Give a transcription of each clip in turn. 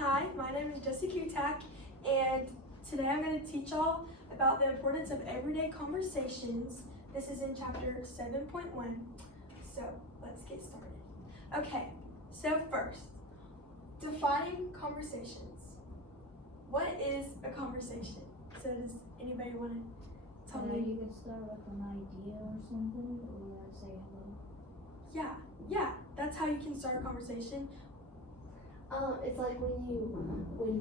Hi, my name is Jessie Kutak, and today I'm going to teach y'all about the importance of everyday conversations. This is in chapter 7.1, so let's get started. Okay, so first, defining conversations. What is a conversation? So does anybody want to tell me? You can start with an idea or something, or say hello. Yeah, that's how you can start a conversation. It's like when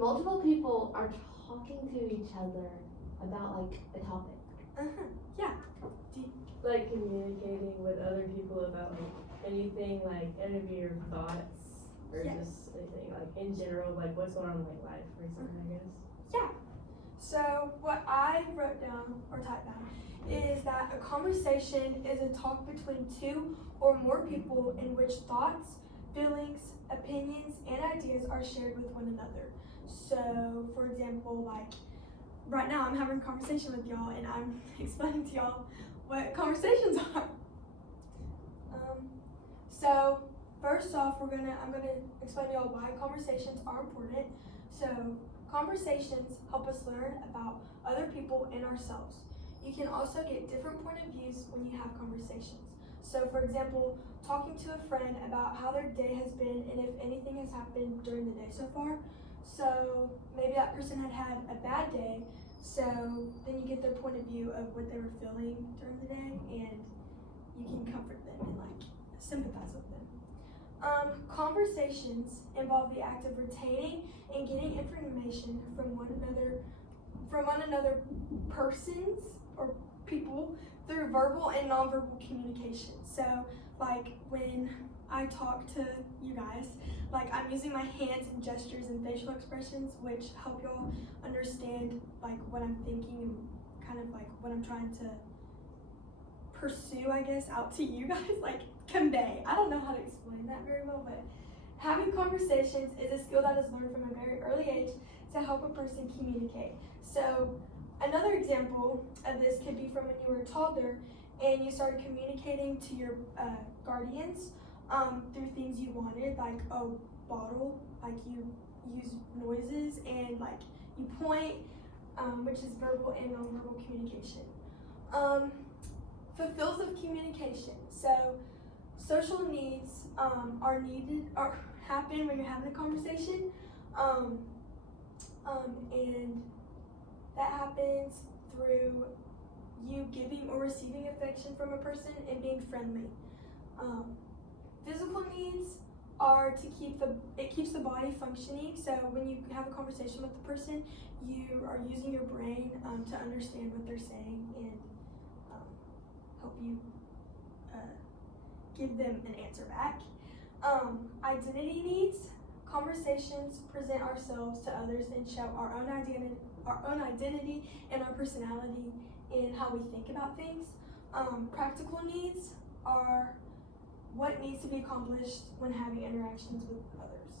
multiple people are talking to each other about like a topic. Yeah. Like communicating with other people about like anything, like any of your thoughts, or Yes. just anything like in general, like what's going on in like life or something, I guess. Yeah. So what I wrote down or typed down is that a conversation is a talk between two or more people in which thoughts, feelings, opinions, and ideas are shared with one another. So, for example, like right now I'm having a conversation with y'all and I'm explaining to y'all what conversations are. So first off, I'm gonna explain to y'all why conversations are important. So conversations help us learn about other people and ourselves. You can also get different point of views when you have conversations. So for example, talking to a friend about how their day has been and if anything has happened during the day so far. So maybe that person had a bad day, so then you get their point of view of what they were feeling during the day and you can comfort them and like sympathize with them. Conversations involve the act of retaining and getting information from one another persons or people through verbal and nonverbal communication. So like when I talk to you guys, like I'm using my hands and gestures and facial expressions, which help y'all understand like what I'm thinking and kind of like what I'm trying to pursue, I guess, out to you guys, like convey. I don't know how to explain that very well, but having conversations is a skill that is learned from a very early age to help a person communicate. So another example of this could be from when you were a toddler and you started communicating to your guardians through things you wanted, like a bottle, like you use noises and like you point, which is verbal and nonverbal communication. Fulfills of communication. So social needs happen when you're having a conversation, and that happens through you giving or receiving affection from a person and being friendly. Physical needs are it keeps the body functioning. So when you have a conversation with the person, you are using your brain to understand what they're saying and help you give them an answer back. Identity needs. Conversations present ourselves to others and show our own identity and our personality in how we think about things. Practical needs are what needs to be accomplished when having interactions with others.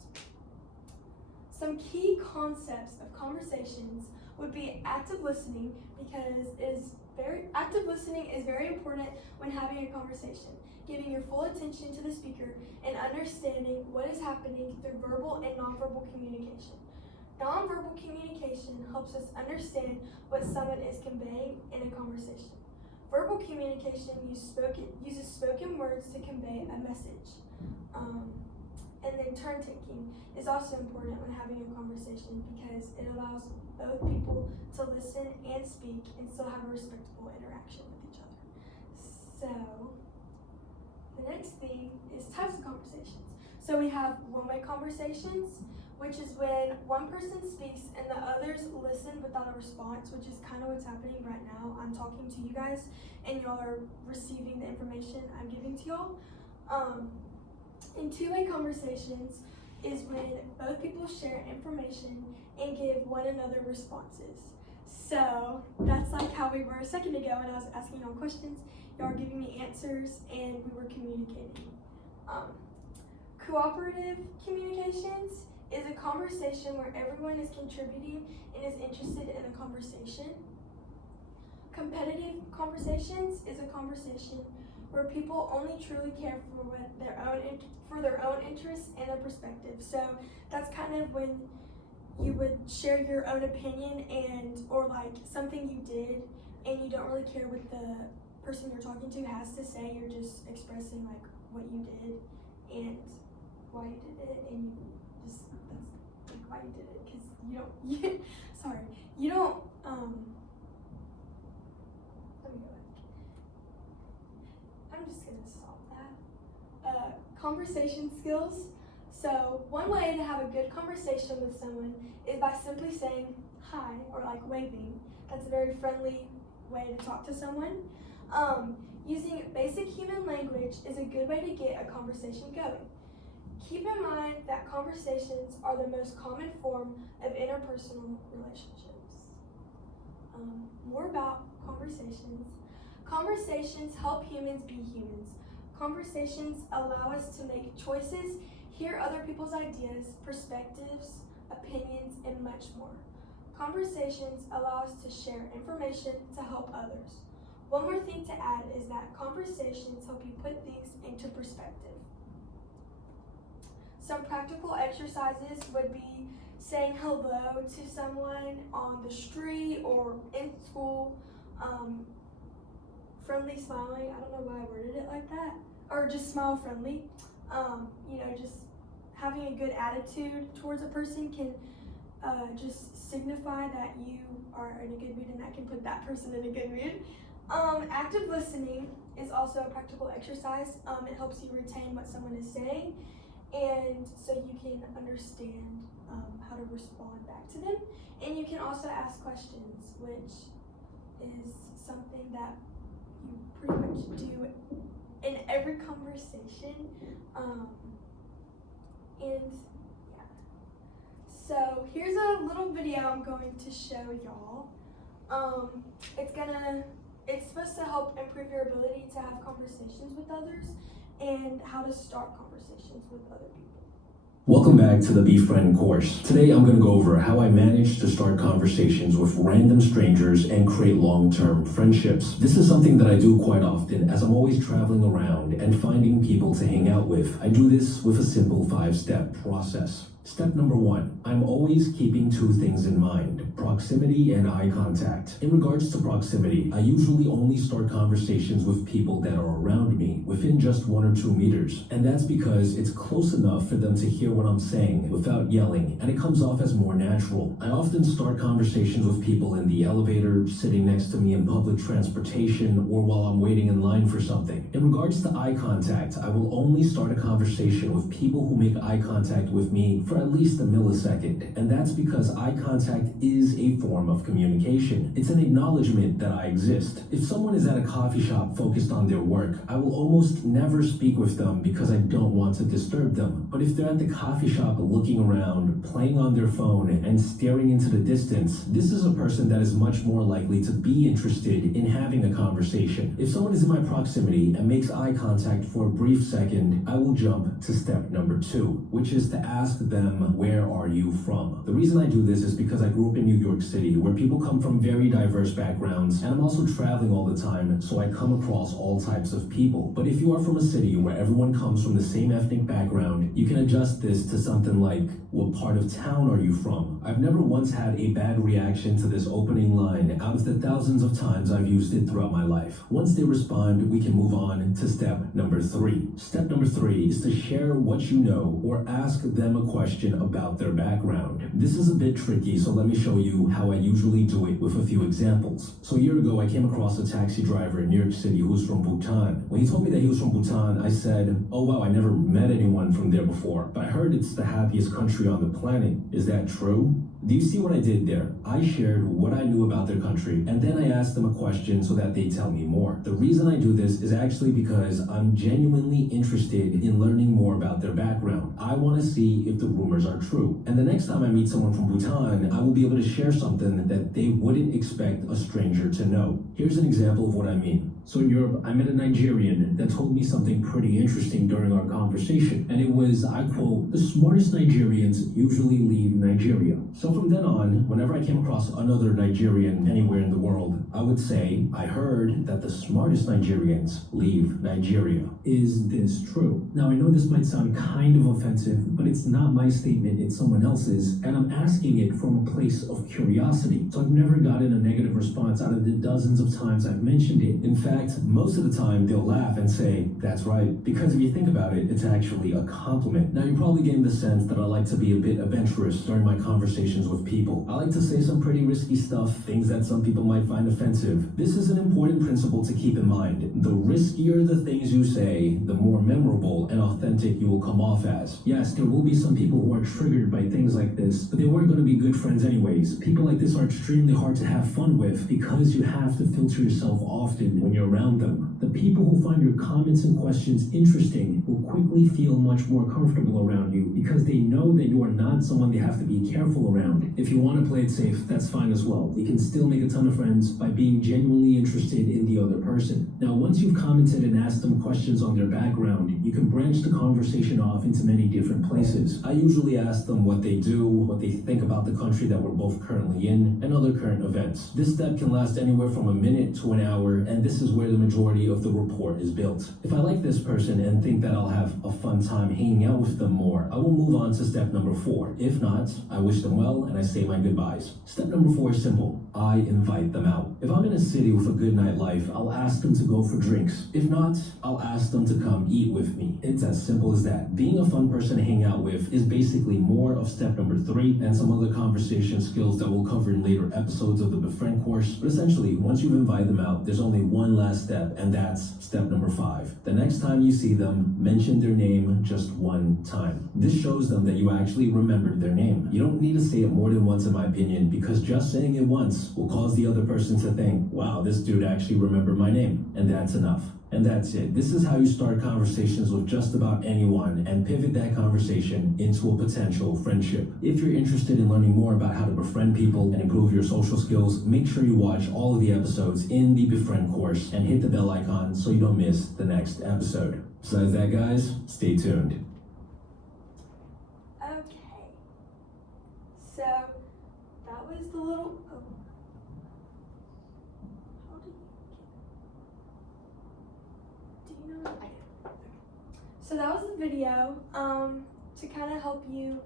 Some key concepts of conversations would be active listening, because active listening is very important when having a conversation. Giving your full attention to the speaker and understanding what is happening through verbal and nonverbal communication. Nonverbal communication helps us understand what someone is conveying in a conversation. Verbal communication uses spoken words to convey a message. And then turn taking is also important when having a conversation because it allows both people to listen and speak and still have a respectful interaction with each other. So the next thing is types of conversations. So we have one-way conversations, which is when one person speaks and the others listen without a response, which is kind of what's happening right now. I'm talking to you guys and y'all are receiving the information I'm giving to y'all. And two-way conversations is when both people share information and give one another responses. So that's like how we were a second ago when I was asking y'all questions. Y'all were giving me answers and we were communicating. Cooperative communications is a conversation where everyone is contributing and is interested in the conversation. Competitive conversations is a conversation where people only truly care for their own interests and their perspective. So that's kind of when you would share your own opinion or like something you did, and you don't really care what the person you're talking to has to say. You're just expressing like what you did and why you did it, and that's like why you did it, because you don't. Let me go back. I'm just gonna stop that. Conversation skills. So one way to have a good conversation with someone is by simply saying hi or like waving. That's a very friendly way to talk to someone. Using basic human language is a good way to get a conversation going. Keep in mind that conversations are the most common form of interpersonal relationships. More about conversations. Conversations help humans be humans. Conversations allow us to make choices, hear other people's ideas, perspectives, opinions, and much more. Conversations allow us to share information to help others. One more thing to add is that conversations help you put things into perspective. Some practical exercises would be saying hello to someone on the street or in school, friendly smiling. I don't know why I worded it like that. Or just smile friendly. Just having a good attitude towards a person can just signify that you are in a good mood, and that can put that person in a good mood. Active listening is also a practical exercise. It helps you retain what someone is saying, and so you can understand how to respond back to them. And you can also ask questions, which is something that you pretty much do in every conversation. So here's a little video I'm going to show y'all. It's supposed to help improve your ability to have conversations with others and how to start conversations with other people. Welcome back to the Befriend course. Today I'm going to go over how I managed to start conversations with random strangers and create long-term friendships. This is something that I do quite often as I'm always traveling around and finding people to hang out with. I do this with a simple 5-step process. Step number 1, I'm always keeping 2 things in mind: proximity and eye contact. In regards to proximity, I usually only start conversations with people that are around me, within just 1 or 2 meters. And that's because it's close enough for them to hear what I'm saying without yelling, and it comes off as more natural. I often start conversations with people in the elevator, sitting next to me in public transportation, or while I'm waiting in line for something. In regards to eye contact, I will only start a conversation with people who make eye contact with me for at least a millisecond, and that's because eye contact is a form of communication. It's an acknowledgement that I exist. If someone is at a coffee shop focused on their work, I will almost never speak with them because I don't want to disturb them. But if they're at the coffee shop looking around, playing on their phone, and staring into the distance, this is a person that is much more likely to be interested in having a conversation. If someone is in my proximity and makes eye contact for a brief second, I will jump to step number 2, which is to ask them, where are you from? The reason I do this is because I grew up in New York City, where people come from very diverse backgrounds, and I'm also traveling all the time, so I come across all types of people. But if you are from a city where everyone comes from the same ethnic background, you can adjust this to something like, what part of town are you from? I've never once had a bad reaction to this opening line out of the thousands of times I've used it throughout my life. Once they respond, we can move on to step number 3. Step number 3 is to share what you know or ask them a question about their background. This is a bit tricky, so let me show you how I usually do it with a few examples. So a year ago, I came across a taxi driver in New York City who was from Bhutan. When he told me that he was from Bhutan, I said, oh wow, I never met anyone from there before, but I heard it's the happiest country on the planet. Is that true? Do you see what I did there? I shared what I knew about their country, and then I asked them a question so that they tell me more. The reason I do this is actually because I'm genuinely interested in learning more about their background. I want to see if the rumors are true. And the next time I meet someone from Bhutan, I will be able to share something that they wouldn't expect a stranger to know. Here's an example of what I mean. So in Europe, I met a Nigerian that told me something pretty interesting during our conversation. And it was, I quote, the smartest Nigerians usually leave Nigeria. So for from then on, whenever I came across another Nigerian anywhere in the world, I would say, I heard that the smartest Nigerians leave Nigeria. Is this true? Now, I know this might sound kind of offensive, but it's not my statement, it's someone else's, and I'm asking it from a place of curiosity. So I've never gotten a negative response out of the dozens of times I've mentioned it. In fact, most of the time they'll laugh and say, that's right, because if you think about it, it's actually a compliment. Now, you're probably getting the sense that I like to be a bit adventurous during my conversations with people. I like to say some pretty risky stuff, things that some people might find offensive. This is an important principle to keep in mind. The riskier the things you say, the more memorable and authentic you will come off as. Yes, there will be some people who are triggered by things like this, but they weren't going to be good friends anyways. People like this are extremely hard to have fun with because you have to filter yourself often when you're around them. The people who find your comments and questions interesting will quickly feel much more comfortable around you because they know that you are not someone they have to be careful around. If you want to play it safe, that's fine as well. You can still make a ton of friends by being genuinely interested in the other person. Now, once you've commented and asked them questions on their background, you can branch the conversation off into many different places. I usually ask them what they do, what they think about the country that we're both currently in, and other current events. This step can last anywhere from a minute to an hour, and this is where the majority of the rapport is built. If I like this person and think that I'll have a fun time hanging out with them more, I will move on to step number 4. If not, I wish them well and I say my goodbyes. Step number 4 is simple. I invite them out. If I'm in a city with a good nightlife, I'll ask them to go for drinks. If not, I'll ask them to come eat with me. It's as simple as that. Being a fun person to hang out with is basically more of step number 3 and some other conversation skills that we'll cover in later episodes of the Befriend course. But essentially, once you've invited them out, there's only one last step, and that's step number 5. The next time you see them, mention their name just one time. This shows them that you actually remembered their name. You don't need to say it more than once, in my opinion, because just saying it once will cause the other person to think, wow, this dude actually remembered my name. And that's enough. And that's it. This is how you start conversations with just about anyone and pivot that conversation into a potential friendship. If you're interested in learning more about how to befriend people and improve your social skills, make sure you watch all of the episodes in the Befriend course and hit the bell icon so you don't miss the next episode. Besides that, guys, stay tuned. Okay. So that was the little. Oh. How do you know? So that was the video. To kind of help you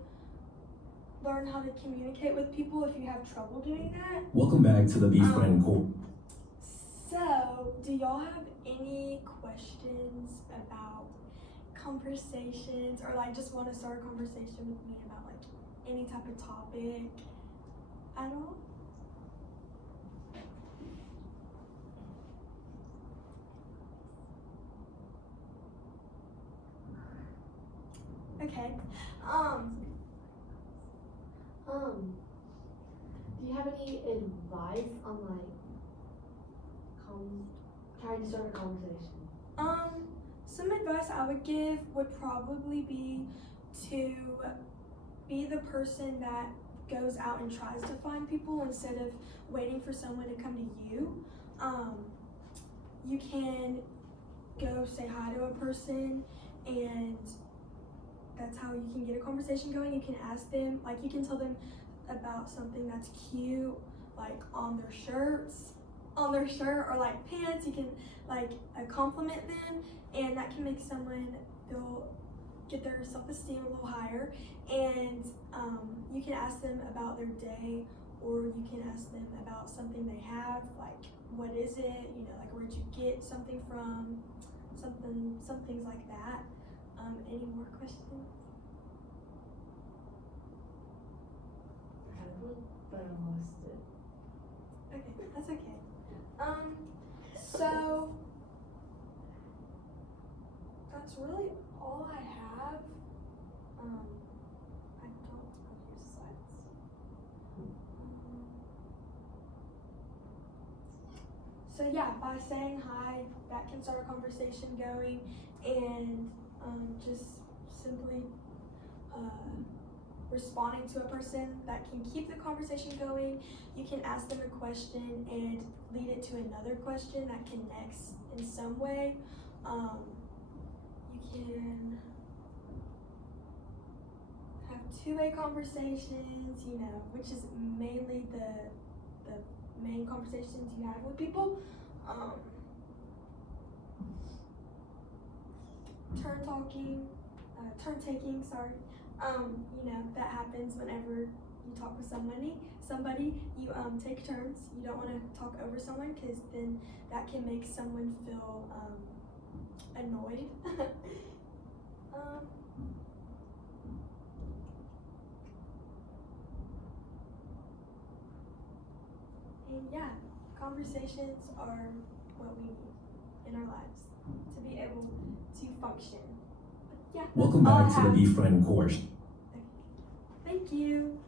learn how to communicate with people if you have trouble doing that. Welcome back to the Befriend course. So, do y'all have any questions about conversations, or like just want to start a conversation with me about like any type of topic at all? Okay. Do you have any advice on like trying to start a conversation? Some advice I would give would probably be to be the person that goes out and tries to find people instead of waiting for someone to come to you. You can go say hi to a person, and that's how you can get a conversation going. You can ask them, like you can tell them about something that's cute, like on their shirt or like pants. You can like compliment them, and that can make someone get their self-esteem a little higher. And you can ask them about their day, or you can ask them about something they have, like what is it, like where'd you get something from, some things like that. Any more questions? I had one, but I lost it. Okay, that's okay. So that's really all I have. I don't use slides. So yeah, by saying hi, that can start a conversation going, and just simply responding to a person that can keep the conversation going. You can ask them a question and lead it to another question that connects in some way. You can have two-way conversations, you know, which is mainly the main conversations you have with people. Turn taking, sorry. You know, that happens whenever you talk with somebody, you take turns. You don't want to talk over someone because then that can make someone feel annoyed. And yeah, conversations are what we need in our lives to be able to function. But yeah, that's Welcome all I back to the have. Befriend course. Thank you.